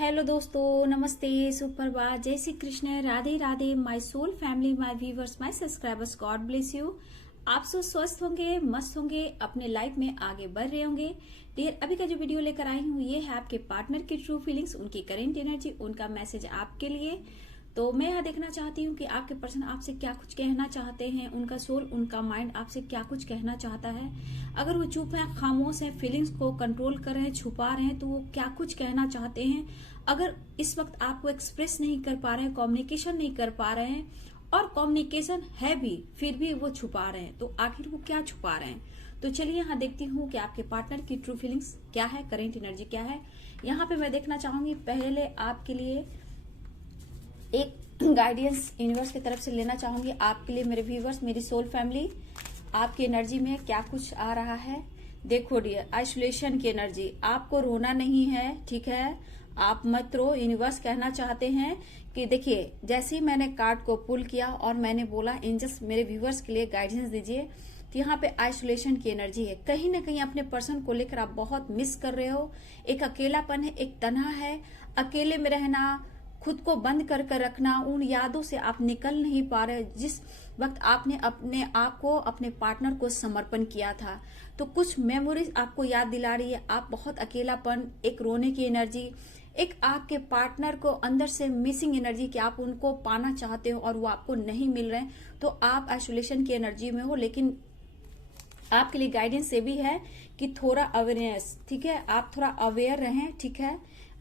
Hello दोस्तों, नमस्ते, सुप्रभात, जय Shri Krishna, Radhe Radhe, my soul family, my viewers, my subscribers, God bless you. आप सब स्वस्थ होंगे, मस्त होंगे, अपने लाइफ में आगे बढ़ रहे होंगे। डियर, अभी का जो वीडियो लेकर आई हूँ ये है आपके पार्टनर की ट्रू फीलिंग्स, उनकी करेंट एनर्जी, उनका मैसेज आपके लिए। तो मैं यहाँ देखना चाहती हूँ कि आपके पर्सन आपसे क्या कुछ कहना चाहते हैं, उनका सोल, उनका माइंड आपसे क्या कुछ कहना चाहता है। अगर वो चुप है, खामोश है, फीलिंग्स को कंट्रोल कर रहे हैं, छुपा रहे हैं, तो वो क्या कुछ कहना चाहते हैं। अगर इस वक्त आपको एक्सप्रेस नहीं कर पा रहे हैं, कम्युनिकेशन नहीं कर पा रहे हैं, और कम्युनिकेशन है भी फिर भी वो छुपा रहे हैं, तो आखिर वो क्या छुपा रहे हैं। तो चलिए यहाँ देखती हूँ कि आपके पार्टनर की ट्रू फीलिंग्स क्या है, करेंट एनर्जी क्या है। यहाँ पे मैं देखना चाहूंगी, पहले आपके लिए एक गाइडेंस यूनिवर्स की तरफ से लेना चाहूंगी आपके लिए, मेरे व्यूवर्स, मेरी सोल फैमिली, आपकी एनर्जी में क्या कुछ आ रहा है। देखो डियर, आइसोलेशन की एनर्जी, आपको रोना नहीं है, ठीक है, आप मत रो। यूनिवर्स कहना चाहते हैं कि देखिए, जैसे ही मैंने कार्ड को पुल किया और मैंने बोला एंजल्स मेरे व्यूवर्स के लिए गाइडेंस दीजिए, तो यहाँ पे आइसोलेशन की एनर्जी है। कहीं ना कहीं अपने पर्सन को लेकर आप बहुत मिस कर रहे हो। एक अकेलापन है, एक तन्हा है, अकेले में रहना, खुद को बंद कर कर रखना, उन यादों से आप निकल नहीं पा रहे जिस वक्त आपने अपने आप को, अपने पार्टनर को समर्पण किया था। तो कुछ मेमोरीज आपको याद दिला रही है। आप बहुत अकेलापन, एक रोने की एनर्जी, एक आपके पार्टनर को अंदर से मिसिंग एनर्जी कि आप उनको पाना चाहते हो और वो आपको नहीं मिल रहे हैं, तो आप आइसोलेशन की एनर्जी में हो। लेकिन आपके लिए गाइडेंस ये भी है कि थोड़ा अवेयरनेस, ठीक है, आप थोड़ा अवेयर रहें, ठीक है,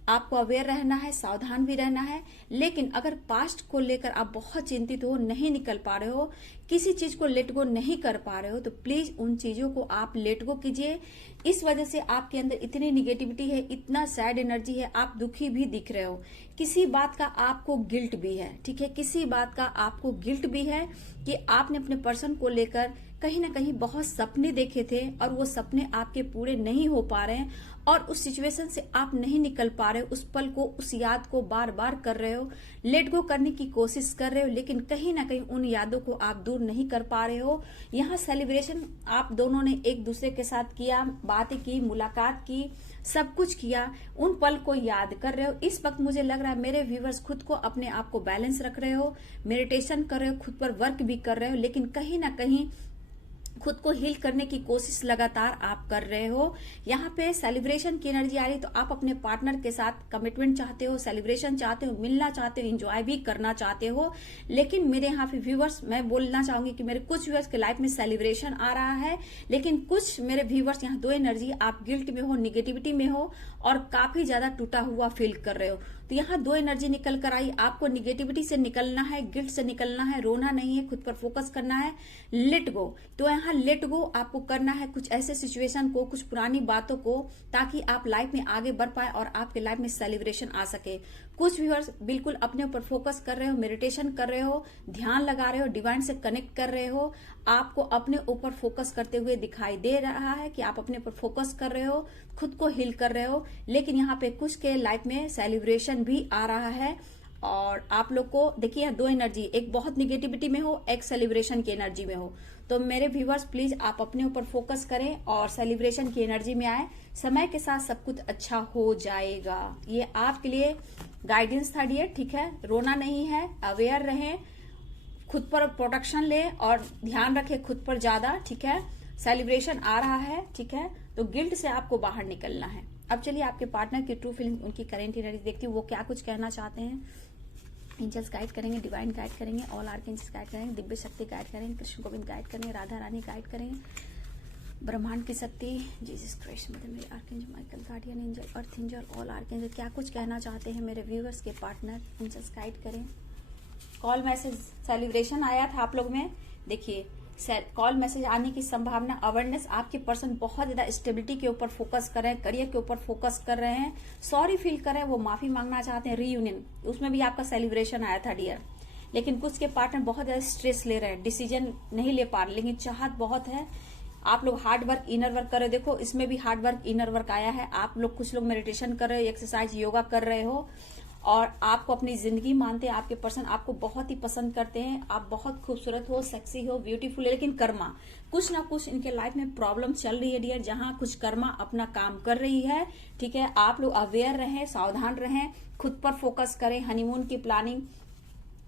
आपको अवेयर रहना है, सावधान भी रहना है। लेकिन अगर पास्ट को लेकर आप बहुत चिंतित हो, नहीं निकल पा रहे हो, किसी चीज को लेट गो नहीं कर पा रहे हो, तो प्लीज उन चीजों को आप लेट गो कीजिए। इस वजह से आपके अंदर इतनी निगेटिविटी है, इतना सैड एनर्जी है, आप दुखी भी दिख रहे हो। किसी बात का आपको गिल्ट भी है, ठीक है, किसी बात का आपको गिल्ट भी है कि आपने अपने पर्सन को लेकर कहीं ना कहीं बहुत सपने देखे थे और वो सपने आपके पूरे नहीं हो पा रहे हैं, और उस सिचुएशन से आप नहीं निकल पा रहे हो। उस पल को, उस याद को बार बार कर रहे हो, लेट गो करने की कोशिश कर रहे हो, लेकिन कहीं ना कहीं उन यादों को आप दूर नहीं कर पा रहे हो। यहाँ सेलिब्रेशन आप दोनों ने एक दूसरे के साथ किया, बातें की, मुलाकात की, सब कुछ किया, उन पल को याद कर रहे हो। इस वक्त मुझे लग रहा है मेरे व्यूवर्स खुद को, अपने आप को बैलेंस रख रहे हो, मेडिटेशन कर रहे हो, खुद पर वर्क भी कर रहे हो, लेकिन कहीं ना कहीं खुद को हील करने की कोशिश लगातार आप कर रहे हो। यहाँ पे सेलिब्रेशन की एनर्जी आ रही है, तो आप अपने पार्टनर के साथ कमिटमेंट चाहते हो, सेलिब्रेशन चाहते हो, मिलना चाहते हो, एंजॉय भी करना चाहते हो। लेकिन मेरे यहाँ पे व्यूवर्स, मैं बोलना चाहूंगी कि मेरे कुछ व्यूवर्स के लाइफ में सेलिब्रेशन आ रहा है, लेकिन कुछ मेरे व्यूवर्स यहाँ दो एनर्जी, आप गिल्ट में हो, निगेटिविटी में हो और काफी ज्यादा टूटा हुआ फील कर रहे हो। तो यहाँ दो एनर्जी निकल कर आई, आपको निगेटिविटी से निकलना है, गिल्ट से निकलना है, रोना नहीं है, खुद पर फोकस करना है, लेट गो। तो यहाँ लेट गो आपको करना है कुछ ऐसे सिचुएशन को, कुछ पुरानी बातों को, ताकि आप लाइफ में आगे बढ़ पाए और आपके लाइफ में सेलिब्रेशन आ सके। कुछ व्यूअर्स बिल्कुल अपने ऊपर फोकस कर रहे हो, मेडिटेशन कर रहे हो, ध्यान लगा रहे हो, डिवाइन से कनेक्ट कर रहे हो, आपको अपने ऊपर फोकस करते हुए दिखाई दे रहा है कि आप अपने ऊपर फोकस कर रहे हो, खुद को हील कर रहे हो। लेकिन यहाँ पे कुछ के लाइफ में सेलिब्रेशन भी आ रहा है, और आप लोग को देखिए दो एनर्जी, एक बहुत निगेटिविटी में हो, एक सेलिब्रेशन की एनर्जी में हो। तो मेरे व्यूवर्स प्लीज आप अपने ऊपर फोकस करें और सेलिब्रेशन की एनर्जी में आए। समय के साथ सब कुछ अच्छा हो जाएगा। ये आपके लिए गाइडेंस था डियर, ठीक है, रोना नहीं है, अवेयर रहें, खुद पर प्रोटेक्शन लें और ध्यान रखें खुद पर ज्यादा, ठीक है। सेलिब्रेशन आ रहा है, ठीक है, तो गिल्ट से आपको बाहर निकलना है। अब चलिए आपके पार्टनर की ट्रू फीलिंग, उनकी करेंट एनर्जी देखती हूँ, वो क्या कुछ कहना चाहते हैं। एंजल्स गाइड करेंगे, डिवाइन गाइड करेंगे, ऑल आर्कएंजल्स गाइड करेंगे, दिव्य शक्ति गाइड करेंगे, कृष्ण गोविंद गाइड करेंगे, राधा रानी गाइड करेंगे, ब्रह्मांड की शक्ति, जीसस क्राइस्ट, मदर मेरी, आर्कएंजल माइकल, गार्डियन एंजल, अर्थ एंजल, ऑल आर्कएंजल क्या कुछ कहना चाहते हैं मेरे व्यूअर्स के पार्टनर। एंजल्स गाइड करें। कॉल मैसेज सेलिब्रेशन आया था आप लोग में, देखिए कॉल मैसेज आने की संभावना, अवेयरनेस, आपके पर्सन बहुत ज्यादा स्टेबिलिटी के ऊपर फोकस कर रहे हैं, करियर के ऊपर फोकस कर रहे हैं, सॉरी फील कर रहे हैं, वो माफी मांगना चाहते हैं, रीयूनियन, उसमें भी आपका सेलिब्रेशन आया था डियर। लेकिन कुछ के पार्टनर बहुत ज्यादा स्ट्रेस ले रहे हैं, डिसीजन नहीं ले पा रहे, लेकिन चाहत बहुत है। आप लोग हार्ड वर्क, इनर वर्क कर रहे हो, देखो इसमें भी हार्ड वर्क, इनर वर्क आया है। आप लोग, कुछ लोग मेडिटेशन कर रहे हो, एक्सरसाइज, योगा कर रहे हो, और आपको अपनी जिंदगी मानते हैं। आपके पर्सन आपको बहुत ही पसंद करते हैं, आप बहुत खूबसूरत हो, सेक्सी हो, ब्यूटीफुल है। लेकिन कर्मा कुछ ना कुछ इनके लाइफ में प्रॉब्लम चल रही है डियर, जहां कुछ कर्मा अपना काम कर रही है। ठीक है, आप लोग अवेयर रहें, सावधान रहें, खुद पर फोकस करें। हनीमून की प्लानिंग,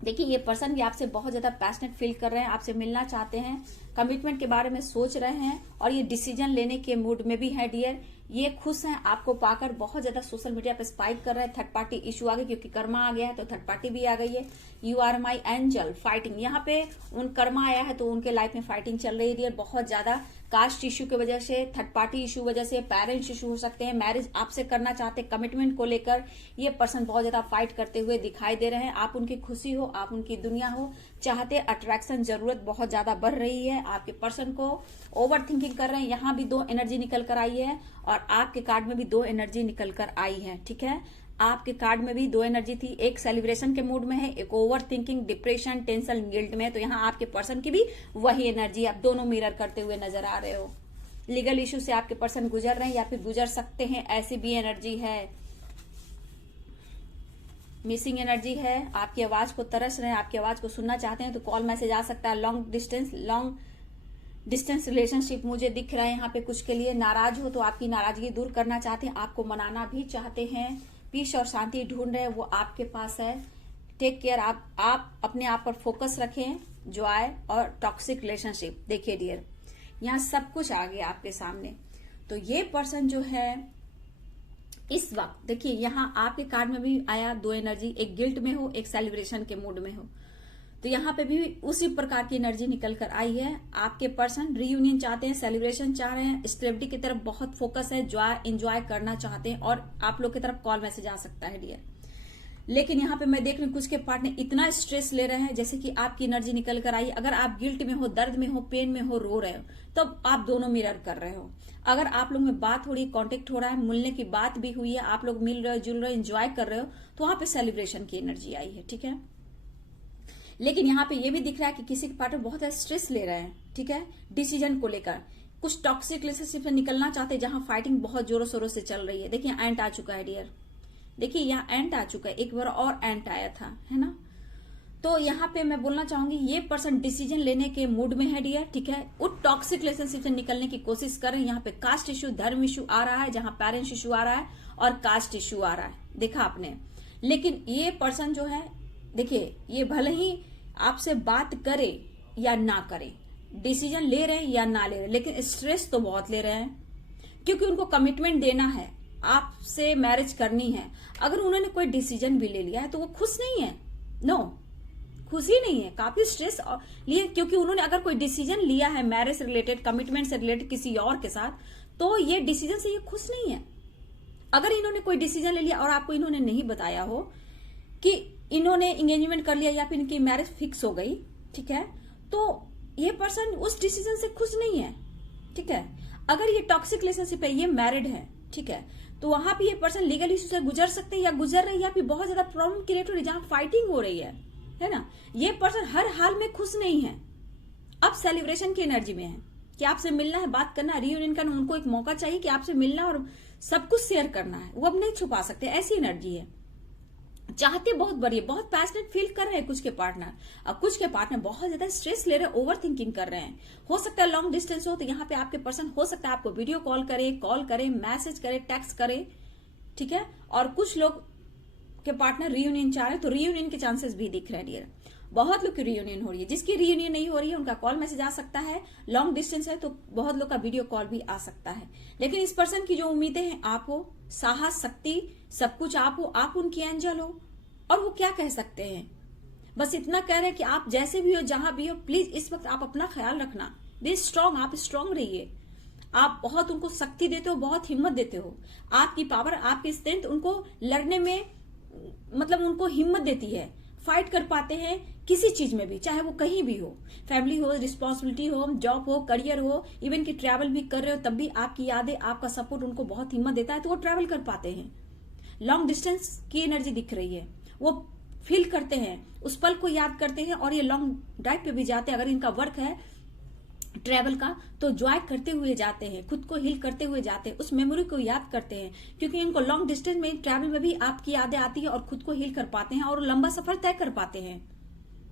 देखिए ये पर्सन भी आपसे बहुत ज्यादा पैशनेट फील कर रहे हैं, आपसे मिलना चाहते हैं, कमिटमेंट के बारे में सोच रहे हैं और ये डिसीजन लेने के मूड में भी है डियर। ये खुश हैं आपको पाकर, बहुत ज्यादा सोशल मीडिया पे स्पाइक कर रहे हैं। थर्ड पार्टी इशू आ गई क्योंकि कर्मा आ गया है तो थर्ड पार्टी भी आ गई है। You are my angel, fighting, यहाँ पे उन कर्मा आया है तो उनके लाइफ में फाइटिंग चल रही है डियर, बहुत ज्यादा। कास्ट इशू की वजह से, थर्ड पार्टी इशू वजह से, पेरेंट्स इशू हो सकते हैं, मैरिज आपसे करना चाहते हैं, कमिटमेंट को लेकर ये पर्सन बहुत ज्यादा फाइट करते हुए दिखाई दे रहे हैं। आप उनकी खुशी हो, आप उनकी दुनिया हो चाहते, अट्रैक्शन जरूरत बहुत ज्यादा बढ़ रही है। आपके पर्सन को ओवर थिंकिंग कर रहे हैं, यहाँ भी 2 एनर्जी निकल कर आई है और आपके कार्ड में भी 2 एनर्जी निकल कर आई है। ठीक है, आपके कार्ड में भी 2 एनर्जी थी, एक सेलिब्रेशन के मूड में है, एक over thinking, depression, tension, guilt में है। तो यहाँ आपके पर्सन की भी वही एनर्जी, आप दोनों मिरर करते हुए नजर आ रहे हो। लीगल इशू से आपके पर्सन गुजर रहे हैं या फिर गुजर सकते हैं, ऐसी भी एनर्जी है। मिसिंग एनर्जी है, आपकी आवाज को तरस रहे हैं, आपकी आवाज को सुनना चाहते हैं तो कॉल मैसेज आ सकता है। लॉन्ग डिस्टेंस रिलेशनशिप मुझे दिख रहा है यहाँ पे कुछ के लिए। नाराज हो तो आपकी नाराजगी दूर करना चाहते हैं, आपको मनाना भी चाहते हैं, पीस और शांति ढूंढ रहे हैं, वो आपके पास है। टेक केयर, आप अपने आप पर फोकस रखें, जॉय और टॉक्सिक रिलेशनशिप। देखिए डियर, यहाँ सब कुछ आ गया आपके सामने। तो ये पर्सन जो है इस वक्त, देखिए यहाँ आपके कार्ड में भी आया 2 एनर्जी, एक गिल्ट में हो, एक सेलिब्रेशन के मूड में हो। तो यहाँ पे भी उसी प्रकार की एनर्जी निकल कर आई है। आपके पर्सन रीयूनियन चाहते हैं, सेलिब्रेशन चाह रहे हैं, स्टेबिलिटी की तरफ बहुत फोकस है, जॉय एंजॉय करना चाहते हैं और आप लोग की तरफ कॉल मैसेज आ सकता है डियर। लेकिन यहाँ पे मैं देख रही हूँ कुछ के पार्टनर इतना स्ट्रेस ले रहे हैं, जैसे कि आपकी एनर्जी निकल कर आई। अगर आप गिल्ट में हो, दर्द में हो, पेन में हो, रो रहे हो, तो आप दोनों मिरर कर रहे हो। अगर आप लोग में बात हो रही, कांटेक्ट हो रहा है, मिलने की बात भी हुई है, आप लोग मिल रहे हो, जुल रहे हो, एंजॉय कर रहे हो, तो वहां पे सेलिब्रेशन की एनर्जी आई है। ठीक है, लेकिन यहाँ पे ये भी दिख रहा है कि किसी के पार्टनर बहुत स्ट्रेस ले रहे हैं। ठीक है, डिसीजन को लेकर कुछ टॉक्सिक रिलेशनशिप से निकलना चाहते हैं जहां फाइटिंग बहुत जोरों शोरों से चल रही है। देखिए एंट आ चुका है डियर, देखिए यहाँ एंट आ चुका है, एक बार और एंट आया था, है ना। तो यहाँ पे मैं बोलना चाहूंगी ये पर्सन डिसीजन लेने के मूड में है डियर। ठीक है, उस टॉक्सिक रिलेशनशिप से निकलने की कोशिश कर रहे हैं। यहाँ पे कास्ट इशू, धर्म इशू आ रहा है, जहां पेरेंट्स इशू आ रहा है और कास्ट इशू आ रहा है, देखा आपने। लेकिन ये पर्सन जो है, देखिए ये भले ही आपसे बात करे या ना करे, डिसीजन ले रहे हैं या ना ले रहे, लेकिन स्ट्रेस तो बहुत ले रहे हैं क्योंकि उनको कमिटमेंट देना है, आपसे मैरिज करनी है। अगर उन्होंने कोई डिसीजन भी ले लिया है तो वो खुश नहीं है, नो, खुशी नहीं है, काफी स्ट्रेस लिए, क्योंकि उन्होंने अगर कोई डिसीजन लिया है मैरिज से रिलेटेड, कमिटमेंट से रिलेटेड किसी और के साथ, तो ये डिसीजन से ये खुश नहीं है। अगर इन्होंने कोई डिसीजन ले लिया और आपको इन्होंने नहीं बताया हो कि इन्होंने एंगेजमेंट कर लिया या फिर इनकी मैरिज फिक्स हो गई, ठीक है, तो ये पर्सन उस डिसीजन से खुश नहीं है। ठीक है, अगर ये टॉक्सिक रिलेशनशिप है, ये मैरिड है, ठीक है, तो वहां पे ये पर्सन लीगल इशू से गुजर सकते हैं या गुजर रही है, या फिर बहुत ज्यादा प्रॉब्लम क्रिएट हो रही है जहां फाइटिंग हो रही है ना। ये पर्सन हर हाल में खुश नहीं है, अब सेलिब्रेशन की एनर्जी में है कि आपसे मिलना है, बात करना, रियूनियन करना, उनको एक मौका चाहिए कि आपसे मिलना और सब कुछ शेयर करना है, वो अब नहीं छुपा सकते, ऐसी एनर्जी है। चाहते बहुत बड़ी, बहुत पैशनेट फील कर रहे हैं कुछ के पार्टनर। अब कुछ के पार्टनर बहुत ज्यादा स्ट्रेस ले रहे हैं, ओवर थिंकिंग कर रहे हैं। हो सकता है लॉन्ग डिस्टेंस हो, तो यहाँ पे आपके पर्सन हो सकता है आपको वीडियो कॉल करे, मैसेज करे, टेक्स्ट करे, ठीक है। और कुछ लोग के पार्टनर रियूनियन चाह रहे हैं, तो रियूनियन के चांसेस भी दिख रहे हैं डियर। बहुत लोग की रियूनियन हो रही है, जिसकी रियूनियन नहीं हो रही है उनका कॉल मैसेज आ सकता है। लॉन्ग डिस्टेंस है तो बहुत लोग का वीडियो कॉल भी आ सकता है। लेकिन इस पर्सन की जो उम्मीदें हैं, आप हो, साहस, शक्ति, सब कुछ आप हो, आप उनकी एंजल हो। और वो क्या कह सकते हैं, बस इतना कह रहे हैं कि आप जैसे भी हो, जहां भी हो, प्लीज इस वक्त आप अपना ख्याल रखना, बी स्ट्रांग, आप स्ट्रांग रहिए। आप बहुत उनको शक्ति देते हो, बहुत हिम्मत देते हो। आपकी पावर, आपकी स्ट्रेंथ उनको लड़ने में, मतलब उनको हिम्मत देती है, फाइट कर पाते हैं किसी चीज में भी, चाहे वो कहीं भी हो, फैमिली हो, रिस्पॉन्सिबिलिटी हो, जॉब हो, करियर हो, इवन कि ट्रैवल भी कर रहे हो, तब भी आपकी यादें, आपका सपोर्ट उनको बहुत हिम्मत देता है, तो वो ट्रैवल कर पाते हैं। लॉन्ग डिस्टेंस की एनर्जी दिख रही है, वो फील करते हैं, उस पल को याद करते हैं और ये लॉन्ग ड्राइव पे भी जाते हैं। अगर इनका वर्क है ट्रैवल का, तो जॉय करते हुए जाते हैं, खुद को हील करते हुए जाते हैं, उस मेमोरी को याद करते हैं, क्योंकि इनको लॉन्ग डिस्टेंस में ट्रैवल में भी आपकी यादें आती है और खुद को हील कर पाते हैं और लंबा सफर तय कर पाते हैं।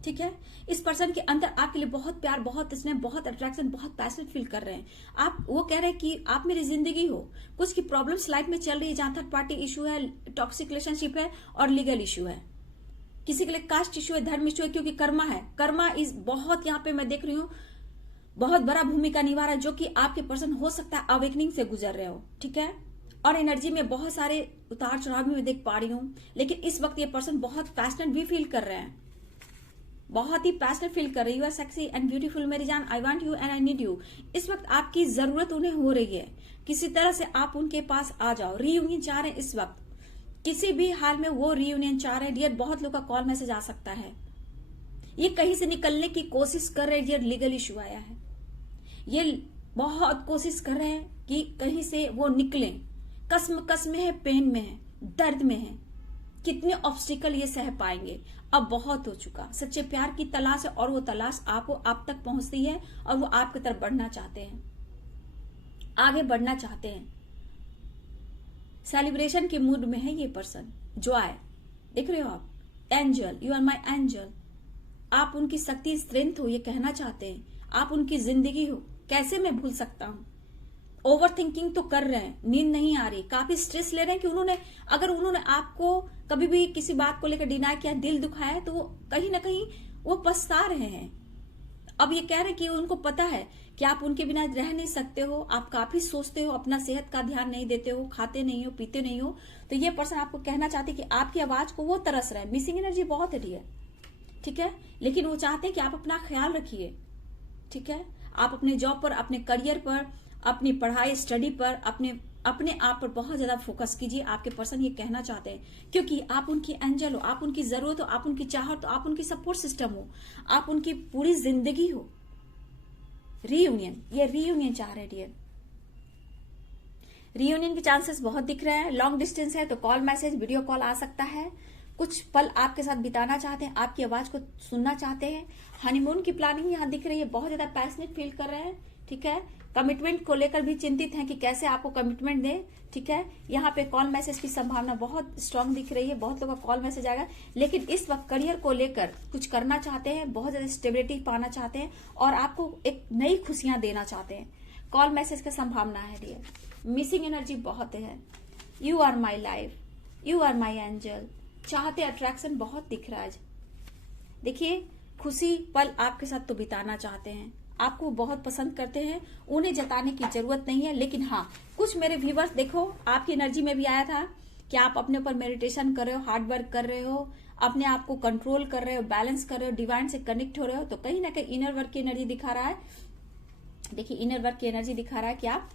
ठीक है, इस पर्सन के अंदर आपके लिए बहुत प्यार, बहुत स्नेह, बहुत अट्रैक्शन, बहुत पैशन फील कर रहे हैं। आप वो कह रहे हैं कि आप मेरी जिंदगी हो। कुछ की प्रॉब्लम्स लाइफ में चल रही है, जहां थर्ड पार्टी इशू है, टॉक्सिक रिलेशनशिप है और लीगल इशू है। किसी के लिए कास्ट इशू है, धर्म इशू है, क्योंकि कर्मा है। कर्मा इस बहुत यहाँ पे मैं देख रही हूँ बहुत बड़ा भूमिका निभा रहा है, जो कि आपके पर्सन हो सकता है अवेकनिंग से गुजर रहे हो। ठीक है, और एनर्जी में बहुत सारे उतार चढ़ाव भी मैं देख पा रही हूँ, लेकिन इस वक्त ये पर्सन बहुत पैशनेट भी फील कर रहे हैं, बहुत ही पैशनेट फील कर रही है। You are sexy and beautiful मेरी जान, I want you and I need you. इस वक्त आपकी जरूरत उन्हें हो रही है, किसी तरह से आप उनके पास आ जाओ। रीयूनियन चाह रहे हैं इस वक्त, किसी भी हाल में वो रीयूनियन चाह रहे हैं। डियर, बहुत लोग का कॉल मैसेज आ सकता है, ये कहीं से निकलने की कोशिश कर रहे हैं। डियर, लीगल इशू आया है, ये बहुत कोशिश कर रहे हैं कि कहीं से वो निकले। कसम में है, पेन में है, दर्द में है, कितने ऑब्स्टिकल ये सह पाएंगे। अब बहुत हो चुका, सच्चे प्यार की तलाश है और वो तलाश आप तक पहुंचती है और वो आपकी तरफ बढ़ना चाहते हैं, आगे बढ़ना चाहते हैं। सेलिब्रेशन के मूड में है ये पर्सन। जॉय देख रहे हो आप, angel, you are my angel. आप उनकी शक्ति, स्ट्रेंथ हो, ये कहना चाहते हैं। आप उनकी जिंदगी हो, कैसे मैं भूल सकता हूं। ओवर थिंकिंग तो कर रहे हैं, नींद नहीं आ रही, काफी स्ट्रेस ले रहे हैं कि अगर उन्होंने आपको कभी भी किसी बात को लेकर डिनाई किया, दिल दुखाया है, तो वो कहीं ना कहीं वो पछता रहे हैं। अब ये कह रहे हैं कि उनको पता है कि आप उनके बिना रह नहीं सकते हो, आप काफी सोचते हो, अपना सेहत का ध्यान नहीं देते हो, खाते नहीं हो, पीते नहीं हो। तो ये पर्सन आपको कहना चाहते हैं कि आपकी आवाज को वो तरस रहा है। मिसिंग एनर्जी बहुत है, ठीक है, लेकिन वो चाहते हैं कि आप अपना ख्याल रखिए। ठीक है, आप अपने जॉब पर, अपने करियर पर, अपनी पढ़ाई स्टडी पर, अपने आप पर बहुत ज्यादा फोकस कीजिए। आपके पर्सन ये कहना चाहते हैं, क्योंकि आप उनकी एंजल हो, आप उनकी जरूरत हो, आप उनकी चाहत हो, आप उनकी सपोर्ट सिस्टम हो, आप उनकी पूरी जिंदगी हो। रीयूनियन, ये रीयूनियन चाह रहे हैं डियर, रीयूनियन के चांसेस बहुत दिख रहे हैं। लॉन्ग डिस्टेंस है तो कॉल मैसेज, वीडियो कॉल आ सकता है। कुछ पल आपके साथ बिताना चाहते हैं, आपकी आवाज को सुनना चाहते हैं। हनीमून की प्लानिंग यहाँ दिख रही है, बहुत ज्यादा पैशनेट फील कर रहे हैं। ठीक है, कमिटमेंट को लेकर भी चिंतित हैं कि कैसे आपको कमिटमेंट दें। ठीक है, यहाँ पे कॉल मैसेज की संभावना बहुत स्ट्रांग दिख रही है, बहुत लोगों का कॉल मैसेज आएगा। लेकिन इस वक्त करियर को लेकर कुछ करना चाहते हैं, बहुत ज्यादा स्टेबिलिटी पाना चाहते हैं और आपको एक नई खुशियां देना चाहते हैं। कॉल मैसेज का संभावना है डियर। मिसिंग एनर्जी बहुत है। You are my life, you are my angel. चाहते अट्रैक्शन बहुत दिख रहा है। देखिए, खुशी पल आपके साथ तो बिताना चाहते हैं, आपको बहुत पसंद करते हैं, उन्हें जताने की जरूरत नहीं है। लेकिन हाँ, कुछ मेरे व्यूवर्स, देखो आपकी एनर्जी में भी आया था कि आप अपने ऊपर मेडिटेशन कर रहे हो, हार्ड वर्क कर रहे हो, अपने आप को कंट्रोल कर रहे हो, बैलेंस कर रहे हो, डिवाइन से कनेक्ट हो रहे हो। तो कहीं ना कहीं इनर वर्क की एनर्जी दिखा रहा है। देखिए, इनर वर्क की एनर्जी दिखा रहा है कि आप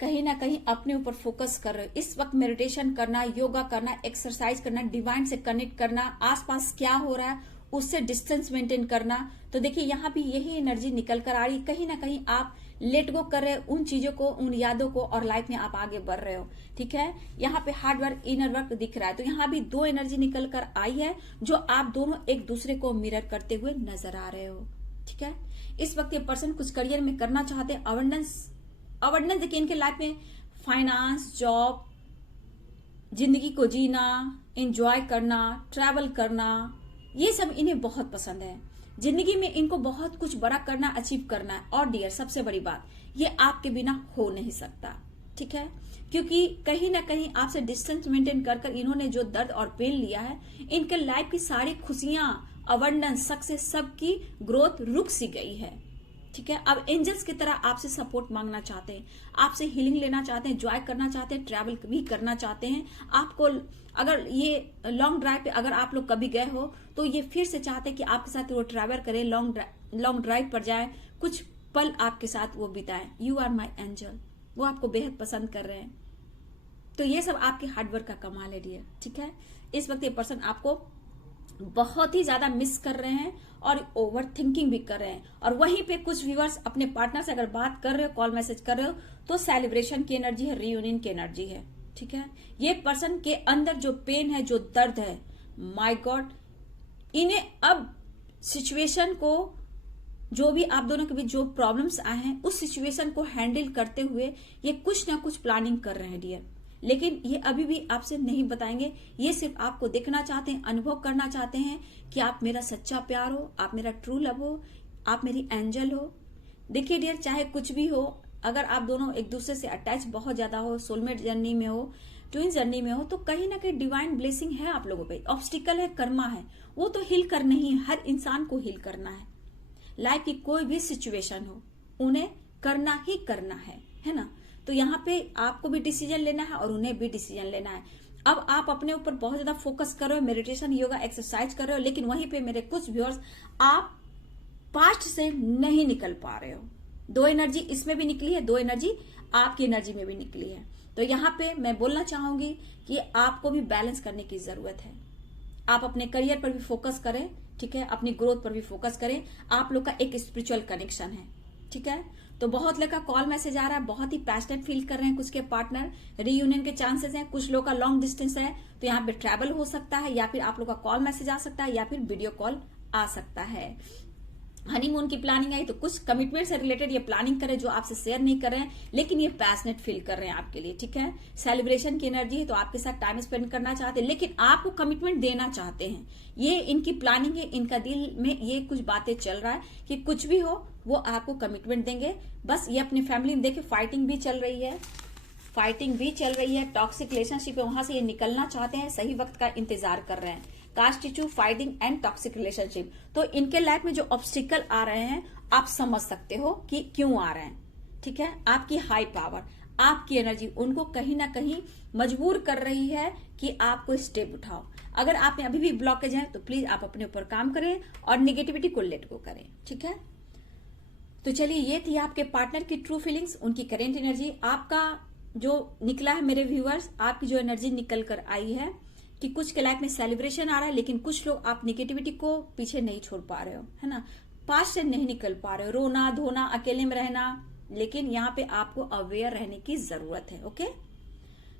कहीं ना कहीं अपने ऊपर फोकस कर रहे हो। इस वक्त मेडिटेशन करना, योगा करना, एक्सरसाइज करना, डिवाइन से कनेक्ट करना, आसपास क्या हो रहा है उससे डिस्टेंस मेंटेन करना। तो देखिए, यहाँ भी यही एनर्जी निकल कर आ रही। कहीं ना कहीं आप लेट गो कर रहे हो उन चीजों को, उन यादों को, और लाइफ में आप आगे बढ़ रहे हो। ठीक है, यहाँ पे हार्ड वर्क, इनर वर्क दिख रहा है। तो यहाँ भी दो एनर्जी निकल कर आई है, जो आप दोनों एक दूसरे को मिरर करते हुए नजर आ रहे हो। ठीक है, इस वक्त ये पर्सन कुछ करियर में करना चाहते हैं। अवेंडेंस देखिए, इनके लाइफ में फाइनेंस, जॉब, जिंदगी को जीना, एंजॉय करना, ट्रैवल करना, ये सब इन्हें बहुत पसंद है। जिंदगी में इनको बहुत कुछ बड़ा करना, अचीव करना है। और डियर, सबसे बड़ी बात, ये आपके बिना हो नहीं सकता। ठीक है, क्योंकि कहीं ना कहीं आपसे डिस्टेंस मेंटेन कर इन्होंने जो दर्द और पेन लिया है, इनके लाइफ की सारी खुशियां, अवेंडेंस, सक्सेस, सबकी ग्रोथ रुक सी गई है। ठीक है, अब एंजल्स की तरह आपसे सपोर्ट मांगना चाहते हैं, आपसे हीलिंग लेना चाहते हैं, जॉय करना चाहते हैं, ट्रैवल भी करना चाहते हैं। आपको अगर ये लॉन्ग ड्राइव पे अगर आप लोग कभी गए हो तो ये फिर से चाहते हैं कि आपके साथ वो ट्रैवल करें, लॉन्ग ड्राइव पर जाए, कुछ पल आपके साथ वो बिताएं। यू आर माई एंजल, वो आपको बेहद पसंद कर रहे हैं। तो ये सब आपके हार्डवर्क का कमाल है डियर। ठीक है, इस वक्त ये पर्सन आपको बहुत ही ज्यादा मिस कर रहे हैं और ओवर थिंकिंग भी कर रहे हैं। और वहीं पे कुछ व्यूअर्स अपने पार्टनर से अगर बात कर रहे हो, कॉल मैसेज कर रहे हो, तो सेलिब्रेशन की एनर्जी है, रियूनियन की एनर्जी है। ठीक है, ये पर्सन के अंदर जो पेन है, जो दर्द है, माय गॉड, इन्हें अब सिचुएशन को जो भी आप दोनों के बीच जो प्रॉब्लम्स आए हैं उस सिचुएशन को हैंडल करते हुए ये कुछ ना कुछ प्लानिंग कर रहे हैं डियर। लेकिन ये अभी भी आपसे नहीं बताएंगे, ये सिर्फ आपको देखना चाहते हैं, अनुभव करना चाहते हैं कि आप मेरा सच्चा प्यार हो, आप मेरा ट्रू लव हो, आप मेरी एंजल हो। देखिए डियर, चाहे कुछ भी हो, अगर आप दोनों एक दूसरे से अटैच बहुत ज्यादा हो, सोलमेट जर्नी में हो, ट्विन जर्नी में हो, तो कहीं ना कहीं डिवाइन ब्लेसिंग है आप लोगों पे। ऑब्स्टिकल है, कर्मा है, वो तो हिल करना ही है, हर इंसान को हिल करना है। लाइफ की कोई भी सिचुएशन हो उन्हें करना ही करना है ना। तो यहाँ पे आपको भी डिसीजन लेना है और उन्हें भी डिसीजन लेना है। अब आप अपने ऊपर बहुत ज्यादा फोकस कर रहे हो, मेडिटेशन, योगा, एक्सरसाइज कर रहे हो, लेकिन वहीं पे मेरे कुछ व्यूअर्स आप पास्ट से नहीं निकल पा रहे हो। दो एनर्जी इसमें भी निकली है, दो एनर्जी आपकी एनर्जी में भी निकली है। तो यहाँ पे मैं बोलना चाहूंगी कि आपको भी बैलेंस करने की जरूरत है। आप अपने करियर पर भी फोकस करें, ठीक है, अपनी ग्रोथ पर भी फोकस करें। आप लोग का एक स्पिरिचुअल कनेक्शन है, ठीक है। तो बहुत लोग का कॉल मैसेज आ रहा है, बहुत ही पैशनेट फील कर रहे हैं, कुछ के पार्टनर रीयूनियन के चांसेस हैं, कुछ लोग का लॉन्ग डिस्टेंस है, तो यहाँ पे ट्रैवल हो सकता है, या फिर आप लोग का कॉल मैसेज आ सकता है, या फिर वीडियो कॉल आ सकता है। हनीमून की प्लानिंग आई तो कुछ कमिटमेंट से रिलेटेड ये प्लानिंग करें जो आपसे शेयर नहीं कर रहे हैं, लेकिन ये पैशनेट फील कर रहे हैं आपके लिए, ठीक है। सेलिब्रेशन की एनर्जी है तो आपके साथ टाइम स्पेंड करना चाहते हैं, लेकिन आपको कमिटमेंट देना चाहते हैं। ये इनकी प्लानिंग है, इनका दिल में ये कुछ बातें चल रहा है कि कुछ भी हो वो आपको कमिटमेंट देंगे। बस ये अपनी फैमिली में देखे, फाइटिंग भी चल रही है, टॉक्सिक रिलेशनशिप है, वहां से ये निकलना चाहते हैं, सही वक्त का इंतजार कर रहे हैं। Caste issue, fighting and toxic relationship, तो इनके लाइफ में जो ऑब्स्टिकल आ रहे हैं आप समझ सकते हो कि क्यों आ रहे हैं, ठीक है। आपकी हाई पावर, आपकी एनर्जी उनको कहीं ना कहीं मजबूर कर रही है कि आपको स्टेप उठाओ। अगर आप में अभी भी ब्लॉकेज है तो प्लीज आप अपने ऊपर काम करें और निगेटिविटी को लेट गो करें, ठीक है। तो चलिए, ये थी आपके पार्टनर की ट्रू फीलिंग्स, उनकी करेंट एनर्जी। आपका जो निकला है मेरे व्यूअर्स, आपकी जो एनर्जी निकल कर आई है कि कुछ के लाइफ में सेलिब्रेशन आ रहा है, लेकिन कुछ लोग आप निगेटिविटी को पीछे नहीं छोड़ पा रहे हो, है ना। पास्ट से नहीं निकल पा रहे हो, रोना धोना, अकेले में रहना, लेकिन यहाँ पे आपको अवेयर रहने की जरूरत है, ओके।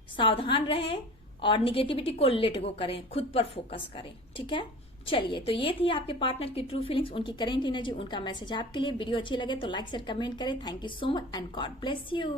सावधान रहें और निगेटिविटी को लेट गो करें, खुद पर फोकस करें, ठीक है। चलिए, तो ये थी आपके पार्टनर की ट्रू फीलिंग्स, उनकी करेंट एनर्जी, उनका मैसेज आपके लिए। वीडियो अच्छी लगे तो लाइक शेयर कमेंट करें। Thank you so much and God bless you.